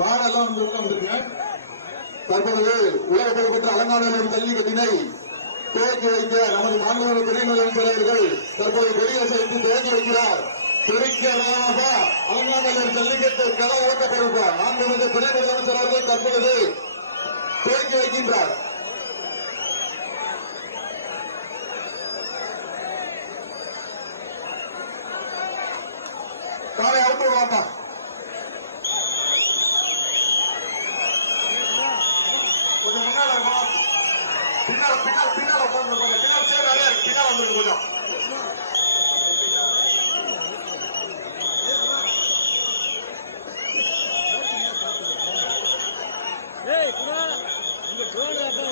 மாடெல்லாம் வந்து உட்கார்ந்துருங்க தற்போது உலக புகழ்பெற்ற அலங்காநல்லூர் ஜல்லிக்கட்டினை துவக்கி வைத்த நமது மாநில பெரியநலன் தலைவர்கள் தற்போது பெரிய சேர்த்து துவக்கி வைக்கிறார். திருக்கலாக அலங்காநல்லூர் ஜல்லிக்கட்டு கதை ஓட்டப்படுகிறார் மாண்புமிகு துணை முதலமைச்சர் அவர்கள் தற்பொழுது துவக்கி வைக்கின்றார். காலை அவுட்டு வாப்பா. பின்னால பின்னால பின்னால உட்கார்ந்து பின்னால சேராரு பின்னால வந்துருக்கு கொஞ்சம்.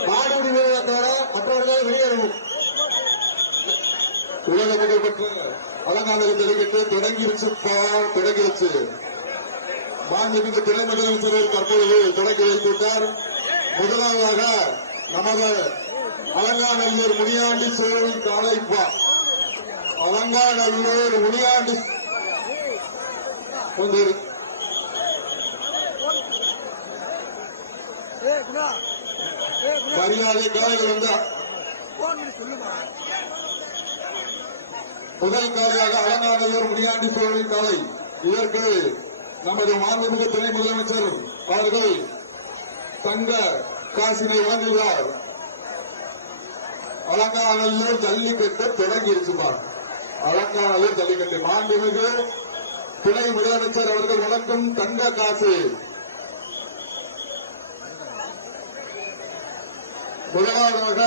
மாடுபிடி வீரரை தவிர மற்றவர்கள் வெளியேறவும் உலக புகழ்பெற்ற அலங்காநகர் ஜல்லிக்கட்டு தொடங்கிருச்சு தொடங்கிருச்சு மாண்புமிகு துணை முதலமைச்சர் தற்பொழுது தொடங்கி முதலாவதாக நமது அலங்காநல்லூர் முனியாண்டி சோழன் காலைப்பா அலங்காநல்லூர் முனியாண்டி கொண்டு மரியாதை காலையில் வந்து. முதல் காலையாக அலங்காநல்லூர் முனியாண்டி சோழன் காலை. இதற்கு நமது மாண்புமிகு துணை முதலமைச்சர் அவர்கள் தங்க காசினை வழங்குகிறார். அலங்காநல்லூர் ஜல்லிக்கட்டு தொடங்கி இருக்குமா அலங்காநல்லூர் ஜல்லிக்கட்டு. மாண்புமிகு துணை முதலமைச்சர் அவர்கள் வழங்கும் தங்க காசு. முதலாவதாக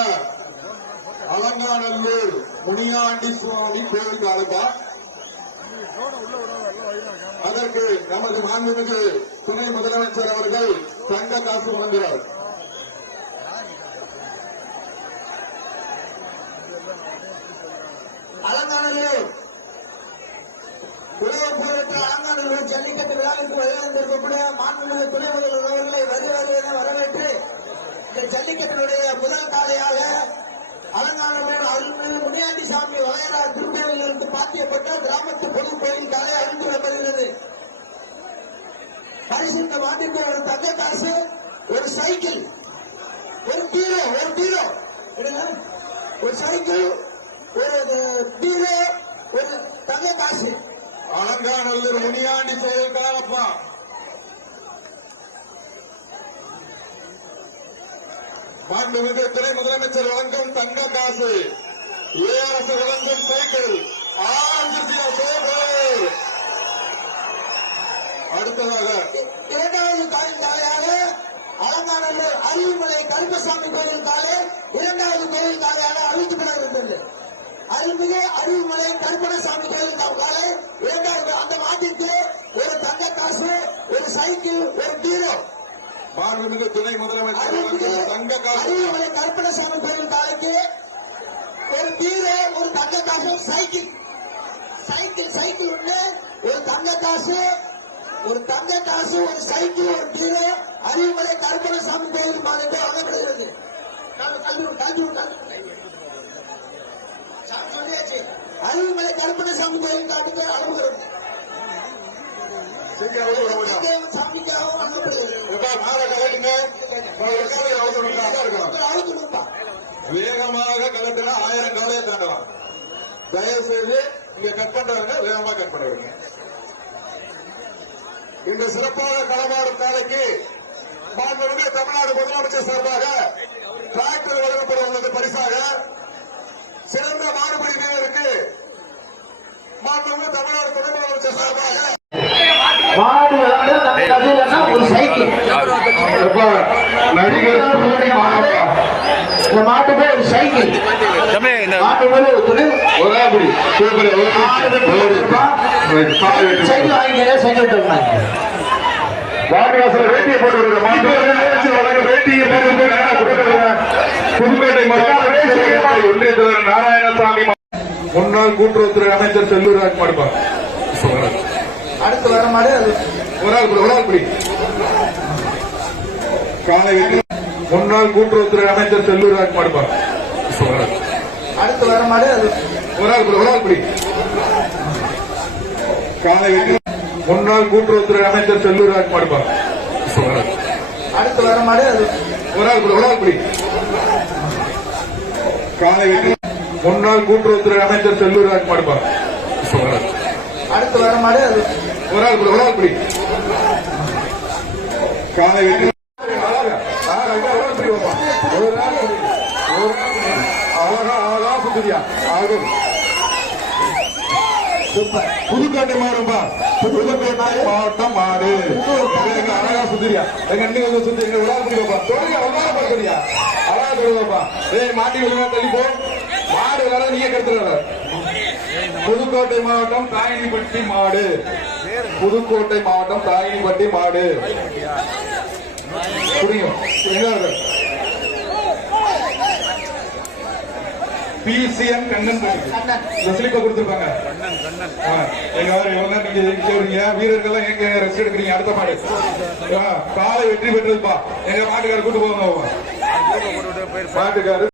அலங்காநல்லூர் முனியாண்டி சுவாமி கோவில் காலப்பா அதற்கு நமது மாண்புமிகு துணை முதலமைச்சர் அவர்கள் தங்க காசு வழங்குகிறார். அலங்காநல்லூர் உலக புகழ்பெற்ற அலங்காநல்லூர் ஜல்லிக்கட்டு விழாவிற்கு வருகின்றிருக்கக்கூடிய மாண்புமிகு துணை முதல்வர் அவர்களை வருவது என வரவேற்று இந்த ஜல்லிக்கட்டினுடைய முதல் காலையாக அலங்காநல்லூர் அருள்மிகு முனியாண்டி சாமி வளையலார் திருக்கோவில் இருந்து பாத்தியப்பட்ட கிராமத்து பொது கோயில் காலை அறிந்து வரப்படுகிறது பரிசுத்த மாட்டிற்கு ஒரு தங்க காசு ஒரு சைக்கிள் ஒரு பீரோ ஒரு பீரோ. ஒரு சைக்கிள் ஒரு பீரோ ஒரு தங்க காசு அலங்காநல்லூர் முனியாண்டி கோவில் காலப்பா மாண்புமிகு துணை முதலமைச்சர் வழங்கும் தங்க காசு. ஏஆர்எஸ் வழங்கும் சைக்கிள். அடுத்ததாக இரண்டாவது காலையாக அலங்காநல்லூர் அருள்மலை கருப்பசாமி கோயில் காலை இரண்டாவது கோயில் காலையாக அழிக்கப்படவிருக்கிறது அருள்மிகு அருள்மலை கருப்பணசாமி கோயில் காலை இரண்டாவது அந்த மாட்டிற்கு ஒரு தங்க காசு ஒரு சைக்கிள் ஒரு பீரோ. மாண்புமிகு துணை முதலமைச்சர் தங்க காசு. அருள்மலை கருப்பணசாமி கோயில் காலைக்கு ஒரு பீரோ ஒரு தங்க காசு சைக்கிள். சைக்கிள் சைக்கிள் ஒண்ணு ஒரு தங்க காசு ஒரு தங்க காசு ஒரு சைக்கிள் ஒரு பீரோ. அருள்மலை கருப்பணசாமி கோயில் காலைக்கு வழங்கப்படுகிறது கல்வி கல்வி கல்வி சொல்லியாச்சு அருள்மலை கருப்பணசாமி கோயில் காட்டுக்கு அனுப்புகிறது சரியா விட முடியும் சாமிக்காக வழங்கப்படுகிறது எப்பா, மாலை கலட்டுங்க உங்களை உட்கார அவசரம் தான் இருக்கணும் அழைக்கணும்ப்பா வேகமாக கலட்டினா ஆயிரம் காலையை தாண்டலாம் தயவு செய்து இங்க கட் பண்றவங்க வேகமா கட் பண்ணுவீங்க இந்த சிறப்பான களமாடு காலைக்கு மாண்புமிகு தமிழ்நாடு முதலமைச்சர் சார்பாக டிராக்டர் வழங்கப்பட உள்ளது பரிசாக சிறந்த மாடுபிடி வீரருக்கு ஒரு சைக்கிள் நடிகர் இந்த ஒரு சைக்கிள் மாட்டு ஒரு துணி சைக்கிள் வாங்கிக்கிறேன் சைக்கிள் வேட்டியை போட்டு விடுங்க வேட்டியை போட்டு விடுங்க மக்கள் ஒன்றிய நாராயணசாமி முன்னாள் கூட்டுறவுத்துறை அமைச்சர் செல்லூர் ராஜ்குமார். அடுத்து வர அது ஒரு ஆள் ஒரு ஆள். காலை முன்னாள் கூட்டுறவுத்துறை அமைச்சர் செல்லூர் ராஜ்குமார். அடுத்து வர அது ஒரு ஆள் ஒரு ஆள். காலை முன்னாள் கூட்டுறவுத்துறை அமைச்சர் செல்லூர் ராஜ்குமார். அடுத்து வர அது ஒரு ஆள் ஒரு ஆள். காலை முன்னாள் கூட்டுறவுத்துறை அமைச்சர் செல்லூர் ராஜ் மாடுப்பா அடுத்து வர அது. ஒரு ஆள் ஒரு ஆள் பிடி. காலை வெற்றி அழகா, அழகா, சுத்துறியா ஆகும் புதுக்கோட்டை மாடுப்பா புதுக்கோட்டை மாவட்டம் மாடு. எங்க அழகா சுத்துறியா எங்க கொஞ்சம் சுத்து எங்க விழா முடியுப்பா தொழில் அழகா பார்க்கறியா அழகா ஏய் மாட்டி விழுங்க தள்ளி போ. மாடு விளையாட நீங்க கருத்துல புதுக்கோட்டை மாவட்டம் தாயினிப்பட்டி மாடு. புதுக்கோட்டை மாவட்டம் தாயினிப்பட்டி மாடு. புரியும் பிசிஎம் கண்ணன் கண்ணன். இந்த கொடுத்துருப்பாங்க. ஆ, எங்க வேற இவ்வளவு நீங்க எங்க கேக்குறீங்க வீரர்கள்லாம் எங்க ரெஸ்ட் எடுக்கிறீங்க? அடுத்த மாடு. காலை வெற்றி பெற்றதுப்பா எங்க மாட்டுக்காரர் கூட்டு போங்க மாட்டுக்காரர்